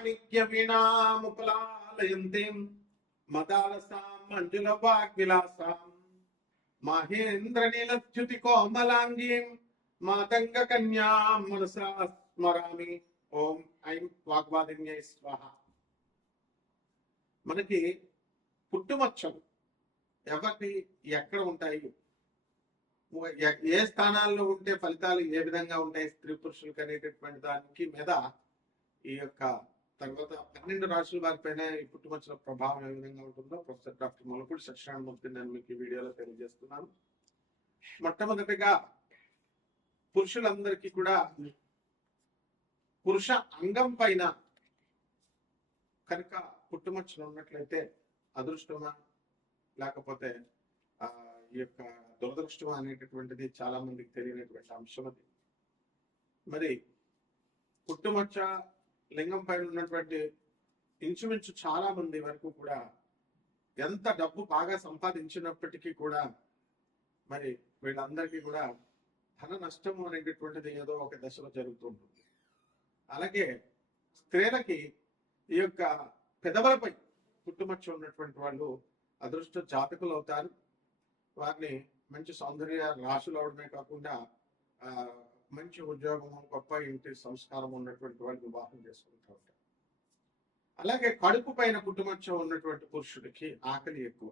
మాణిక్య వీణాముకులాలయంతి మదాలసాం మంజుల వాగ్విలాసాం. మహేంద్ర నీలచ్యుతి కోమలాంగీం. మాతంగ కన్యాం మనసా స్మరామి. ఓం ఐం వాగ్వాదిన్యై స్వాహ. మనకి పుట్టుమచ్చలు ఎవరికి ఎక్కడ ఉంటాయి? ఏ స్థానాల్లో ఉంటే ఫలితాలు ఏ విధంగా ఉంటాయి? స్త్రీ పురుషులకు అనేటటువంటి దానికి మీద ఈ యొక్క తర్వాత పన్నెండు రాశుల వారిపైన ఈ పుట్టుమచ్చల ప్రభావం ఏ విధంగా ఉంటుందో ప్రొఫెసర్ డాక్టర్ మొలపూడి సత్యనారాయణమూర్తి నేను మీకు ఈ వీడియోలో తెలియజేస్తున్నాను. మొట్టమొదటిగా పురుషులందరికీ కూడా పురుష అంగం పైన కనుక పుట్టుమచ్చలు ఉన్నట్లయితే అదృష్టమా? లేకపోతే ఆ ఈ యొక్క దురదృష్టమా అనేటటువంటిది చాలా మందికి తెలియనటువంటి అంశం అది. మరి పుట్టుమచ్చ లింగం పైన ఉన్నటువంటి ఇంచుమించు చాలా మంది వరకు కూడా ఎంత డబ్బు బాగా సంపాదించినప్పటికీ కూడా మరి వీళ్ళందరికీ కూడా ధన నష్టం అనేటటువంటిది ఏదో ఒక దశలో జరుగుతూ ఉంటుంది. అలాగే స్త్రీలకి ఈ యొక్క పెదవులపై పుట్టుమచ్చ ఉన్నటువంటి వాళ్ళు అదృష్ట జాతకులు అవుతారు. వారిని మంచి సౌందర్య రాశులు అవడమే కాకుండా మంచి ఉద్యోగము గొప్ప ఇంటి సంస్కారం ఉన్నటువంటి వాళ్ళు వివాహం చేసుకుంటూ ఉంటారు. అలాగే కడుపు పైన పుట్టుమచ్చ ఉన్నటువంటి పురుషుడికి ఆకలి ఎక్కువ.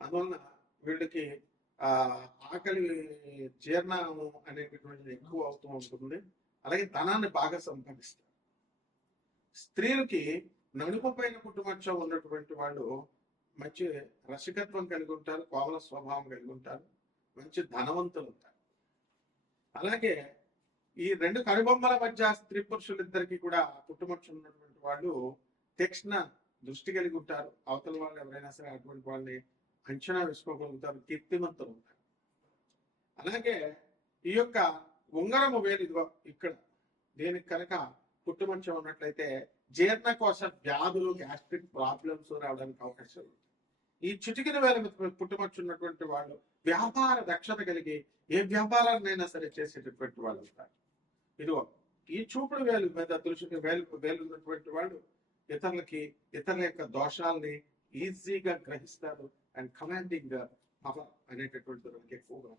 అందువలన వీళ్ళకి ఆ ఆకలి జీర్ణము అనేటటువంటిది ఎక్కువ అవుతూ ఉంటుంది. అలాగే ధనాన్ని బాగా సంపాదిస్తారు. స్త్రీలకి నడుము పైన పుట్టుమచ్చ ఉన్నటువంటి వాళ్ళు మంచి రసికత్వం కలిగి ఉంటారు కోమల స్వభావం కలిగి ఉంటారు మంచి ధనవంతులు ఉంటారు. అలాగే ఈ రెండు కనుబొమ్మల మధ్య స్త్రీ పురుషులిద్దరికి కూడా పుట్టుమచ్చ ఉన్నటువంటి వాళ్ళు తక్షణ దృష్టి కలిగి ఉంటారు. అవతల వాళ్ళు ఎవరైనా సరే అటువంటి వాళ్ళని అంచనా వేసుకోగలుగుతారు కీర్తిమంతులు ఉంటారు. అలాగే ఈ యొక్క ఉంగరము వేరు ఇదిగో ఇక్కడ. దీనికి కనుక పుట్టుమంచం ఉన్నట్లయితే జీర్ణకోశ వ్యాధులు గ్యాస్ట్రిక్ ప్రాబ్లమ్స్ రావడానికి అవకాశం ఉంది ఈ చిటికిన వేల పుట్టుమచ్చు ఉన్నటువంటి వాళ్ళు వ్యాపార దక్షత కలిగి ఏ వ్యాపారాన్నైనా సరే చేసేటటువంటి వాళ్ళు ఉంటారు. ఇదిగో ఈ చూపుడు వేలు మీద దృష్టి వేలు వేలు ఉన్నటువంటి వాళ్ళు ఇతరులకి ఇతరుల యొక్క దోషాల్ని ఈజీగా గ్రహిస్తారు అండ్ కమాండింగ్ పవర్ అనేటటువంటి దానికి ఎక్కువగా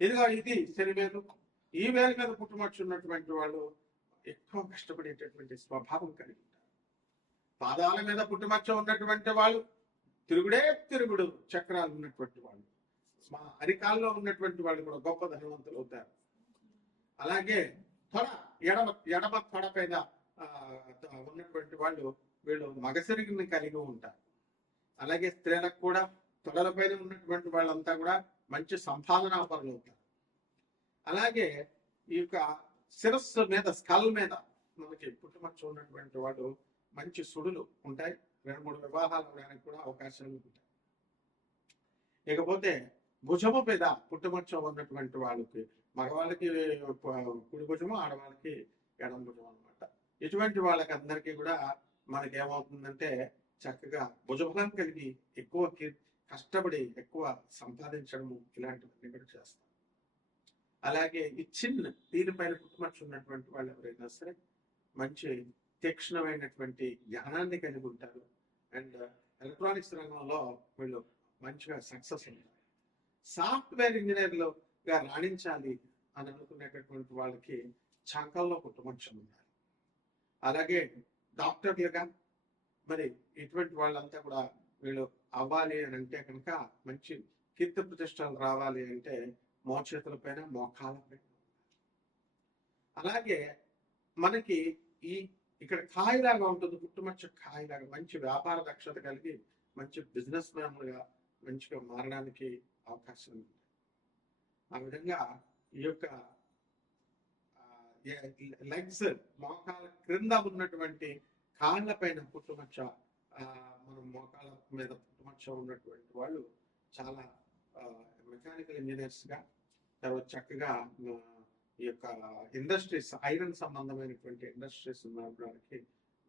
ఇదిగా ఇదిగో ఇది శని వేలు. ఈ వేలు మీద పుట్టుమచ్చు ఉన్నటువంటి వాళ్ళు ఎక్కువ కష్టపడేటటువంటి స్వభావం కలిగి ఉంటారు. పాదాల మీద పుట్టుమచ్చ ఉన్నటువంటి వాళ్ళు తిరుగుడే తిరుగుడు చక్రాలు ఉన్నటువంటి వాళ్ళు. మా అరికాల్లో ఉన్నటువంటి వాళ్ళు కూడా గొప్ప ధనవంతులు అవుతారు. అలాగే తొడ ఎడమ ఎడమ తొడ పైన ఉన్నటువంటి వాళ్ళు వీళ్ళు మగసిరిగిని కలిగి ఉంటారు. అలాగే స్త్రీలకు కూడా తొడల పైన ఉన్నటువంటి వాళ్ళంతా కూడా మంచి సంపాదనా పనులు అవుతారు. అలాగే ఈ యొక్క శిరస్సు మీద స్కల్ మీద మనకి పుట్టుమచ్చ ఉన్నటువంటి వాడు మంచి సుడులు ఉంటాయి. రెండు మూడు వివాహాలు అవడానికి కూడా అవకాశాలు ఉంటాయి. ఇకపోతే భుజము మీద పుట్టుమచ్చ ఉన్నటువంటి వాళ్ళకి మగవాళ్ళకి కుడి భుజము ఆడవాళ్ళకి ఎడం భుజం అనమాట ఇటువంటి వాళ్ళకి అందరికీ కూడా మనకి ఏమవుతుందంటే చక్కగా భుజబలం కలిగి ఎక్కువ కష్టపడి ఎక్కువ సంపాదించడము ఇలాంటివన్నీ కూడా చేస్తాం. అలాగే ఈ చిన్న దీనిపైన పుట్టుమచ్చు ఉన్నటువంటి వాళ్ళు ఎవరైనా సరే మంచి తీక్షణమైనటువంటి జ్ఞానాన్ని కలిగి ఉంటారు. అండ్ ఎలక్ట్రానిక్స్ రంగంలో వీళ్ళు మంచిగా సక్సెస్ ఉంటారు సాఫ్ట్వేర్ ఇంజనీర్లుగా రాణించాలి అని అనుకునేటటువంటి వాళ్ళకి చంకల్లో పుట్టుమచ్చలు ఉండాలి అలాగే డాక్టర్లుగా మరి ఇటువంటి వాళ్ళంతా కూడా వీళ్ళు అవ్వాలి అని అంటే కనుక మంచి కీర్తి ప్రతిష్టలు రావాలి అంటే మోచేతుల పైన మోకాల అలాగే మనకి ఈ ఇక్కడ కాయలాగా ఉంటుంది పుట్టుమచ్చ కాయలాగా మంచి వ్యాపార దక్షత కలిగి మంచి బిజినెస్ మ్యాన్లుగా మంచిగా మారడానికి అవకాశం ఉంది. ఆ విధంగా ఈ యొక్క లెగ్స్ మోకాల క్రింద ఉన్నటువంటి కాళ్ళ పైన పుట్టుమచ్చ మనం మోకాళ్ళ మీద పుట్టుమచ్చ ఉన్నటువంటి వాళ్ళు చాలా మెకానికల్ ఇంజనీర్స్గా తర్వాత చక్కగా ఈ యొక్క ఇండస్ట్రీస్ ఐరన్ సంబంధమైనటువంటి ఇండస్ట్రీస్ నడపడానికి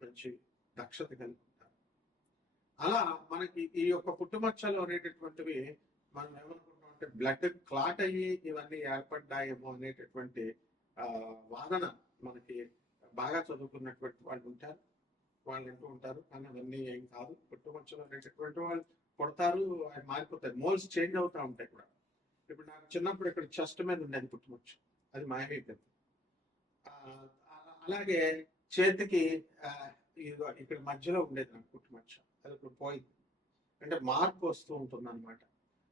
మంచి దక్షత కలిగి ఉంటారు అలా మనకి ఈ యొక్క పుట్టుమచ్చలు అనేటటువంటివి మనం ఏమనుకుంటాం అంటే బ్లడ్ క్లాట్ అయ్యి ఇవన్నీ ఏర్పడ్డాయేమో అనేటటువంటి వాదన మనకి బాగా చదువుకున్నటువంటి వాళ్ళు ఉంటారు. వాళ్ళు అంటూ ఉంటారు. కానీ అవన్నీ ఏం కాదు. పుట్టుమచ్చలు అనేటటువంటి వాళ్ళు పుడతారు అవి మారిపోతాయి. మోల్స్ చేంజ్ అవుతూ ఉంటాయి కూడా. ఇప్పుడు నాకు చిన్నప్పుడు ఇక్కడ చెస్ట్ మీద ఉండేది పుట్టుమచ్చు. అది మాయమైపోయింది. అలాగే చేతికి ఇక్కడ మధ్యలో ఉండేది నాకు పుట్టుమచ్చ. అది ఇప్పుడు పోయింది. అంటే మార్పు వస్తూ ఉంటుంది అనమాట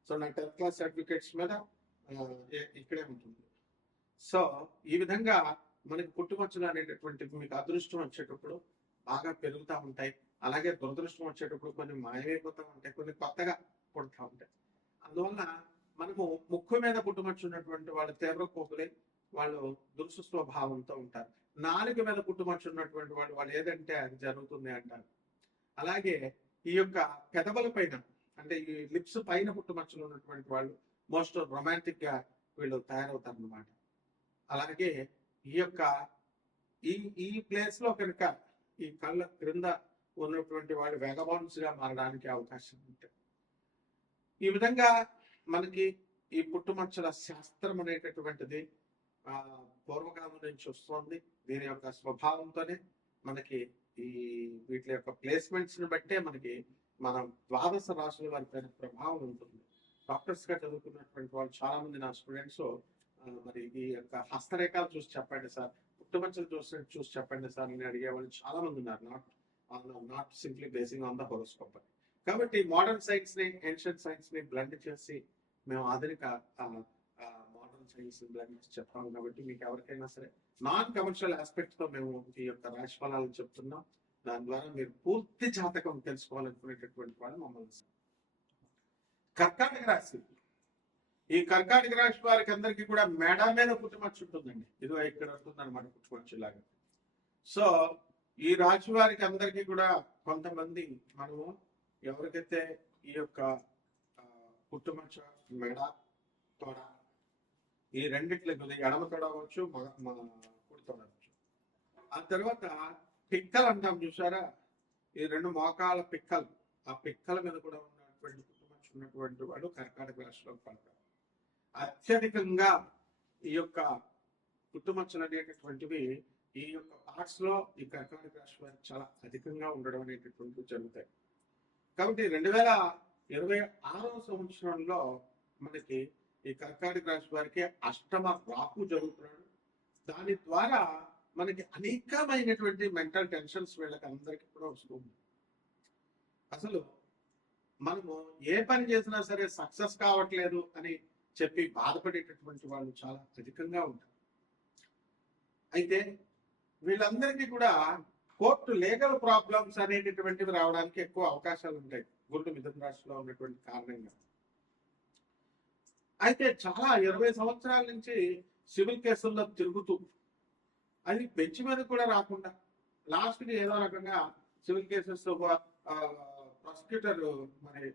సో నా టెన్త్ క్లాస్ సర్టిఫికేట్స్ మీద ఇక్కడే ఉంటుంది. సో ఈ విధంగా మనకి పుట్టుమచ్చలు అనేటటువంటివి మీకు అదృష్టం వచ్చేటప్పుడు బాగా పెరుగుతూ ఉంటాయి. అలాగే దురదృష్టం వచ్చేటప్పుడు కొన్ని మాయమైపోతూ ఉంటాయి. కొన్ని కొత్తగా పుడతా ఉంటాయి. అందువల్ల మనము ముక్కు మీద పుట్టుమచ్చు ఉన్నటువంటి వాళ్ళు తీవ్ర కోపులే వాళ్ళు దురుసు స్వభావంతో ఉంటారు. నాలుక మీద పుట్టుమచ్చు ఉన్నటువంటి వాళ్ళు వాళ్ళు ఏదంటే అది జరుగుతుంది అంటారు. అలాగే ఈ యొక్క పెదవుల పైన అంటే ఈ లిప్స్ పైన పుట్టుమచ్చలు ఉన్నటువంటి వాళ్ళు మోస్ట్ రొమాంటిక్గా వీళ్ళు తయారవుతారు అన్నమాట అలాగే ఈ యొక్క ఈ ఈ ప్లేస్లో కనుక ఈ కళ్ళ క్రింద ఉన్నటువంటి వాళ్ళు వెగబౌన్స్గా మారడానికి అవకాశం ఉంటుంది ఈ విధంగా మనకి ఈ పుట్టుమచ్చల శాస్త్రం అనేటటువంటిది ఆ పూర్వకాలం నుంచి వస్తుంది. దీని యొక్క స్వభావంతోనే మనకి ఈ వీటి యొక్క ప్లేస్మెంట్స్ని బట్టే మనకి మన ద్వాదశ రాశుల వారి పైన ప్రభావం ఉంటుంది. డాక్టర్స్గా చదువుకున్నటువంటి వాళ్ళు చాలా మంది నా స్టూడెంట్స్. మరి ఈ యొక్క హస్తరేఖలు చూసి చెప్పండి సార్. పుట్టుమచ్చలు చూసి చూసి చెప్పండి సార్ నేను అడిగే వాళ్ళు చాలా మంది ఉన్నారు not not simply basing on the horoscope కాబట్టి మోడర్న్ సైన్స్ని ఏన్షియంట్ సైన్స్ని బ్లెండ్ చేసి మేము ఆధునిక మోడర్న్ సైన్స్ బ్లెండ్ చేసి చెప్పాము కాబట్టి మీకు ఎవరికైనా సరే నాన్ కమర్షియల్ ఆస్పెక్ట్తో మేము ఈ యొక్క రాశి ఫలాలను చెప్తున్నాం. దాని ద్వారా మీరు పూర్తి జాతకం తెలుసుకోవాలనుకునేటటువంటి వాళ్ళు మమ్మల్ని కర్కాటక రాశి. ఈ కర్కాటక రాశి వారికి అందరికీ కూడా మెడ మీద పుట్టుమచ్చు ఉంటుందండి. ఇదిగో ఇక్కడ ఉంటుంది అనమాట పుట్టుమచ్చు లాగా సో ఈ రాశి వారికి అందరికీ కూడా కొంతమంది మనము ఎవరికైతే ఈ యొక్క పుట్టుమచ్చ మెడ తొడ ఈ రెండిట్లో ఎడమ తొడ అవ్వచ్చు మన కుడి తొడ అవ్వచ్చు. ఆ తర్వాత పిక్కలు అంటాం చూసారా? ఈ రెండు మోకాల పిక్కలు. ఆ పిక్కల మీద కూడా ఉన్నటువంటి కుటుంబం ఉన్నటువంటి వాడు కర్కాటక రాశిలో పడతారు అత్యధికంగా ఈ యొక్క పుట్టుమచ్చలు అనేటటువంటివి ఈ యొక్క పార్ట్స్లో ఈ కర్కాటక రాశి వారు చాలా అధికంగా ఉండడం అనేటటువంటివి జరుగుతాయి. కాబట్టి రెండు వేల ఇరవై ఆరవ సంవత్సరంలో మనకి ఈ కర్కాటక రాశి వారికి అష్టమ రాకు జరుగుతున్నాడు. దాని ద్వారా మనకి అనేకమైనటువంటి మెంటల్ టెన్షన్స్ వీళ్ళకి అందరికి కూడా వస్తుంది అసలు మనము ఏ పని చేసినా సరే సక్సెస్ కావట్లేదు అని చెప్పి బాధపడేటటువంటి వాళ్ళు చాలా అధికంగా ఉంటారు. అయితే వీళ్ళందరికీ కూడా కోర్టు లీగల్ ప్రాబ్లమ్స్ అనేటటువంటివి రావడానికి ఎక్కువ అవకాశాలు ఉంటాయి. గుండు మిథున రాశిలో ఉన్నటువంటి కారణంగా. అయితే చాలా ఇరవై సంవత్సరాల నుంచి సివిల్ కేసుల్లో తిరుగుతూ అది బెంచ్ మీద కూడా రాకుండా లాస్ట్కి ఏదో రకంగా సివిల్ కేసెస్ ప్రాసిక్యూటర్ మరి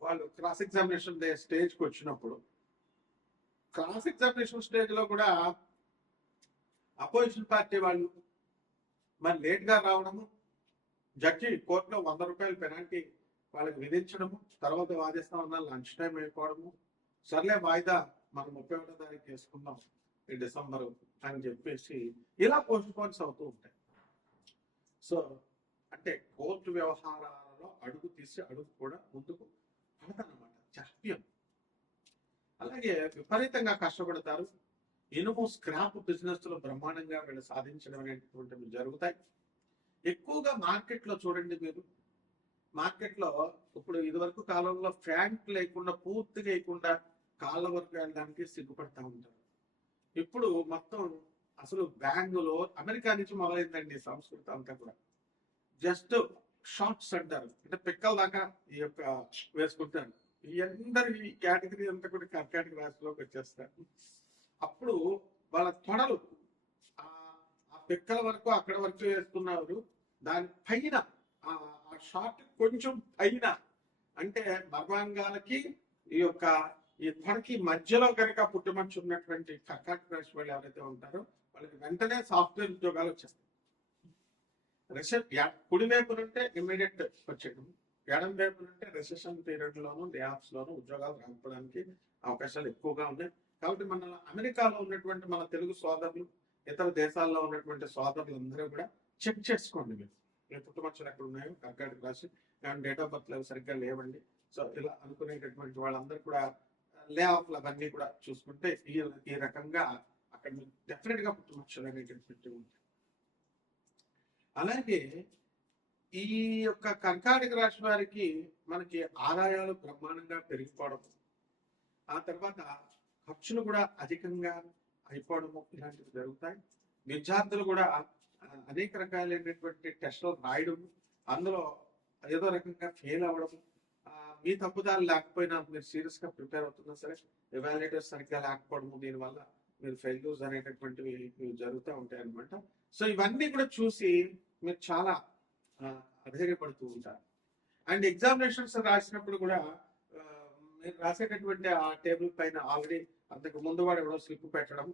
వాళ్ళు క్రాస్ ఎగ్జామినేషన్ స్టేజ్కి వచ్చినప్పుడు క్రాస్ ఎగ్జామినేషన్ స్టేజ్లో కూడా అపోజిషన్ పార్టీ వాళ్ళు మరి లేట్గా రావడము జడ్జి కోర్టులో వంద రూపాయల పెనాల్టీ వాళ్ళకి విధించడము తర్వాత వాదిస్తామన్నా లంచ్ టైం అయిపోవడము సర్లే వాయిదా మనం ముప్పై ఒకటో తారీఖు వేసుకుందాం. డిసెంబర్ అని చెప్పేసి ఇలా పోస్ట్ పోన్స్ అవుతూ ఉంటాయి. సో అంటే కోర్టు వ్యవహారాలలో అడుగు తీసి అడుగు కూడా ముందుకు పడతానమాట జాప్యం. అలాగే విపరీతంగా కష్టపడతారు. ఇనుము స్క్రాప్ బిజినెస్లో బ్రహ్మాండంగా వీళ్ళు సాధించడం అనేటువంటివి జరుగుతాయి. ఎక్కువగా మార్కెట్లో చూడండి మీరు. మార్కెట్లో ఇప్పుడు ఇదివరకు కాలంలో ఫ్యాంట్ లేకుండా పూర్తిగా వేయకుండా కాళ్ళ వరకు వెళ్ళడానికి సిగ్గుపడతా ఉంటారు. ఇప్పుడు మొత్తం అసలు బ్యాంగులో అమెరికా నుంచి మొదలైందండి సంస్కృతి అంతా కూడా. జస్ట్ షార్ట్స్ అంటారు అంటే పిక్కల దాకా ఈ యొక్క వేసుకుంటారు. ఈ అందరు ఈ కేటగిరీ అంతా కూడా కర్కాటక రాశిలోకి వచ్చేస్తారు. అప్పుడు వాళ్ళ తొడలు ఆ పిక్కల వరకు అక్కడ వరకు వేసుకున్నారు. దాని పైన ఆ ఆ షార్ట్ కొంచెం పైన అంటే మర్మాంగాలకి ఈ యొక్క ఇద్దరికి మధ్యలో కనుక పుట్టుమచ్చు ఉన్నటువంటి కర్కాటక రాశి వాళ్ళు ఎవరైతే ఉంటారో వాళ్ళకి వెంటనే సాఫ్ట్వేర్ ఉద్యోగాలు వచ్చేస్తాయి. రిసెప్ కుడి వైపున ఉంటే ఇమీడియట్ వచ్చేయడం. ఎడం వైపున ఉంటే రిసెషన్ పీరియడ్ లోను లే ఆఫ్స్ లోను ఉద్యోగాలు రాకపోవడానికి అవకాశాలు ఎక్కువగా ఉన్నాయి. కాబట్టి మన అమెరికాలో ఉన్నటువంటి మన తెలుగు సోదరులు ఇతర దేశాల్లో ఉన్నటువంటి సోదరులందరూ కూడా చెక్ చేసుకోండి మీరు. మీ పుట్టుమచ్చలు ఎక్కడ ఉన్నాయో కర్కాటక రాశి డేట్ ఆఫ్ బర్త్ సరిగ్గా లేవండి. సో ఇలా అనుకునేటటువంటి వాళ్ళందరూ కూడా లే ఆఫ్లు అవన్నీ కూడా చూసుకుంటే ఈ ఈ రకంగా అక్కడ డెఫినెట్గా పుట్టుమచ్చలు అనేటటువంటి ఉంటాయి. అలాగే ఈ యొక్క కర్కాటక రాశి వారికి మనకి ఆదాయాలు బ్రహ్మాండంగా పెరిగిపోవడం ఆ తర్వాత ఖర్చులు కూడా అధికంగా అయిపోవడము ఇలాంటివి జరుగుతాయి. విద్యార్థులు కూడా అనేక రకాలైనటువంటి టెస్టులు రాయడం అందులో ఏదో రకంగా ఫెయిల్ అవ్వడం మీ తప్పుదారు లేకపోయినా మీరు సీరియస్గా ప్రిపేర్ అవుతున్నా సరే ఎవాల్యుయేటర్ సరిగ్గా లేకపోవడము దీనివల్ల మీరు ఫెయిల్యూర్స్ అనేటటువంటివి జరుగుతూ ఉంటాయి అనమాట సో ఇవన్నీ కూడా చూసి మీరు చాలా అధైర్యపడుతూ ఉంటారు. అండ్ ఎగ్జామినేషన్స్ రాసినప్పుడు కూడా మీరు రాసేటటువంటి ఆ టేబుల్ పైన ఆల్రెడీ అంతకు ముందు వాడు ఎవడో స్లిప్ పెట్టడం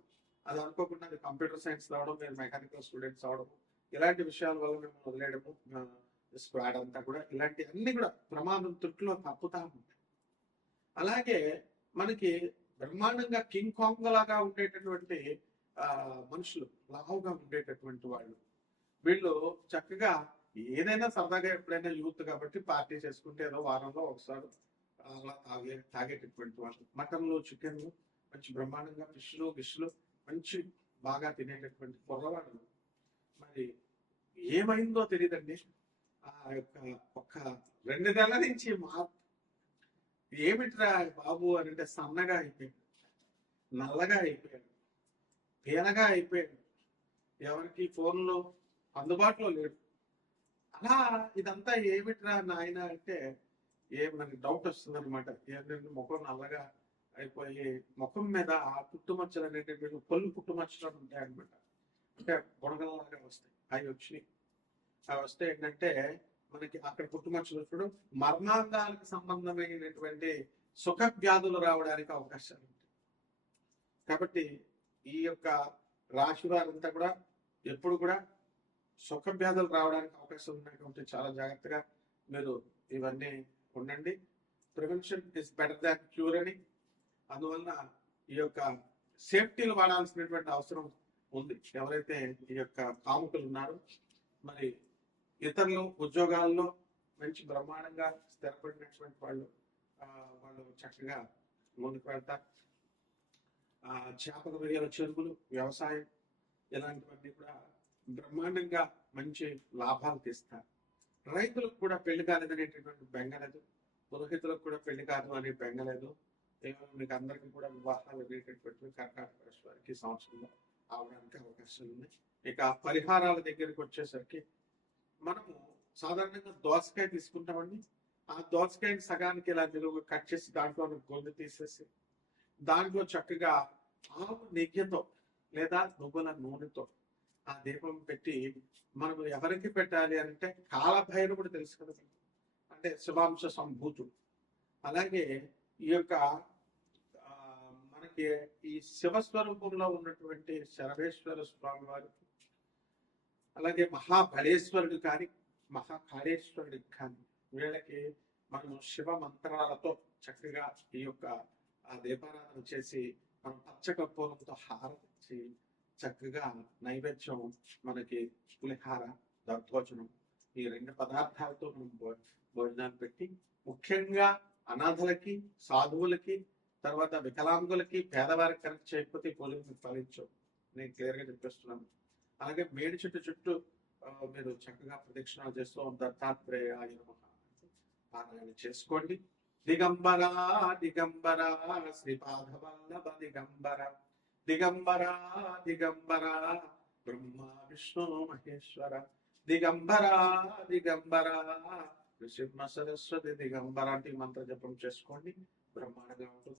అది అనుకోకుండా కంప్యూటర్ సైన్స్ రావడం మీరు మెకానికల్ స్టూడెంట్స్ అవడం ఇలాంటి విషయాల వల్ల మేము వదిలేయడము స్క్వాడ్ అంతా కూడా ఇలాంటి అన్ని కూడా ప్రమాదం తృట్లో తప్పుతా ఉంటాయి. అలాగే మనకి బ్రహ్మాండంగా కింగ్ కాంగ్ లాగా ఉండేటటువంటి ఆ, మనుషులు లావుగా ఉండేటటువంటి వాళ్ళు. వీళ్ళు చక్కగా ఏదైనా సరదాగా ఎప్పుడైనా యూత్ కాబట్టి పార్టీ చేసుకుంటే ఏదో వారంలో ఒకసారి అలా తాగే తాగేటటువంటి వాళ్ళు. మటన్లు చికెన్లు మంచి బ్రహ్మాండంగా ఫిష్లు గిష్లు మంచి బాగా తినేటటువంటి పొరవాళ్ళు. మరి ఏమైందో తెలియదండి. ఆ యొక్క ఒక్క రెండు నెలల నుంచి మార్పు ఏమిట్రా బాబు అని అంటే సన్నగా అయిపోయాడు. నల్లగా అయిపోయాడు. పీనగా అయిపోయాడు. ఎవరికి ఫోన్లో అందుబాటులో లేడు. అలా ఇదంతా ఏమిట్రా నాయన అంటే ఏ మనకి డౌట్ వస్తుంది అనమాట ఏంటంటే ముఖం నల్లగా అయిపోయి ముఖం మీద ఆ పుట్టుమచ్చలు అనేటటువంటి పళ్ళు పుట్టుమచ్చలు ఉంటాయి అనమాట అంటే బుడగల్లాగా వస్తాయి. అవి వచ్చినాయి అవి వస్తే ఏంటంటే మనకి అక్కడ పుట్టుమచ్చలు చూడడం మర్మాంగాలకు సంబంధమైనటువంటి సుఖ వ్యాధులు రావడానికి అవకాశాలు ఉంటాయి. కాబట్టి ఈ యొక్క రాశి వారంతా కూడా ఎప్పుడు కూడా సుఖ వ్యాధులు రావడానికి అవకాశం ఉన్నాయి కాబట్టి చాలా జాగ్రత్తగా మీరు ఇవన్నీ ఉండండి. Prevention is better than cure అని. అందువలన ఈ యొక్క సేఫ్టీలు వాడాల్సినటువంటి అవసరం ఉంది. ఎవరైతే ఈ యొక్క కాముకులు ఉన్నారో మరి ఇతరులు ఉద్యోగాల్లో మంచి బ్రహ్మాండంగా స్థిరపడినటువంటి వాళ్ళు వాళ్ళు చక్కగా ముందుకు వెళ్తారు. ఆ చేపల రొయ్యల చెరువులు వ్యవసాయం ఇలాంటివన్నీ కూడా బ్రహ్మాండంగా మంచి లాభాలు తీస్తారు. రైతులకు కూడా పెళ్ళి కాలేదనేటటువంటి బెంగలేదు పురోహితులకు కూడా పెళ్ళి కాదు అనే బెంగలేదు కేవలం మీకు అందరికీ కూడా వివాహాలు అనేటటువంటి కర్ణాటక రాష్ట్రానికి సంవత్సరంలో అవడానికి అవకాశాలు ఉన్నాయి. ఇక పరిహారాల దగ్గరికి వచ్చేసరికి మనము సాధారణంగా దోసకాయ తీసుకుంటామండి. ఆ దోసకాయని సగానికి ఇలా నిలువ కట్ చేసి దాంట్లో గొంతు తీసేసి దాంట్లో చక్కగా ఆవు నెయ్యితో లేదా నువ్వుల నూనెతో ఆ దీపం పెట్టి మనం ఎవరికి పెట్టాలి అంటే కాలభైరవుడు తెలుసు కదా. అంటే శుభాంశ సంభూతుడు. అలాగే ఈ యొక్క మనకి ఈ శివస్వరూపంలో ఉన్నటువంటి శరవేశ్వర స్వామి వారికి అలాగే మహాబలేశ్వరుడు కానీ మహాకాళేశ్వరుడికి కానీ వీళ్ళకి మనం శివ మంత్రాలతో చక్కగా ఈ యొక్క ఆ దీపారాధన చేసి మనం పచ్చకర్పూరంతో హారతిచ్చి చక్కగా నైవేద్యం మనకి పులిహార దద్దోజనం ఈ రెండు పదార్థాలతో మనం భోజనాలు పెట్టి ముఖ్యంగా అనాథలకి సాధువులకి తర్వాత వికలాంగులకి పేదవారికి కనెక్ట్ చేయకపోతే ఈ పూజలు ఫలించవు నేను క్లియర్గా చెప్పేస్తున్నాను. అలాగే మేడి చెట్టు చుట్టూ మీరు చక్కగా ప్రదక్షిణాలు చేస్తూ దత్తాత్రేయ నమః. పారాయణ చేసుకోండి. దిగంబర దిగంబర శ్రీపాదవల్లభ దిగంబర. దిగంబర దిగంబర బ్రహ్మ విష్ణు మహేశ్వర. దిగంబర దిగంబర నృసింహ సరస్వతి దిగంబర అంటే మంత్ర జపం చేసుకోండి. బ్రహ్మాండంగా ఉంటుంది.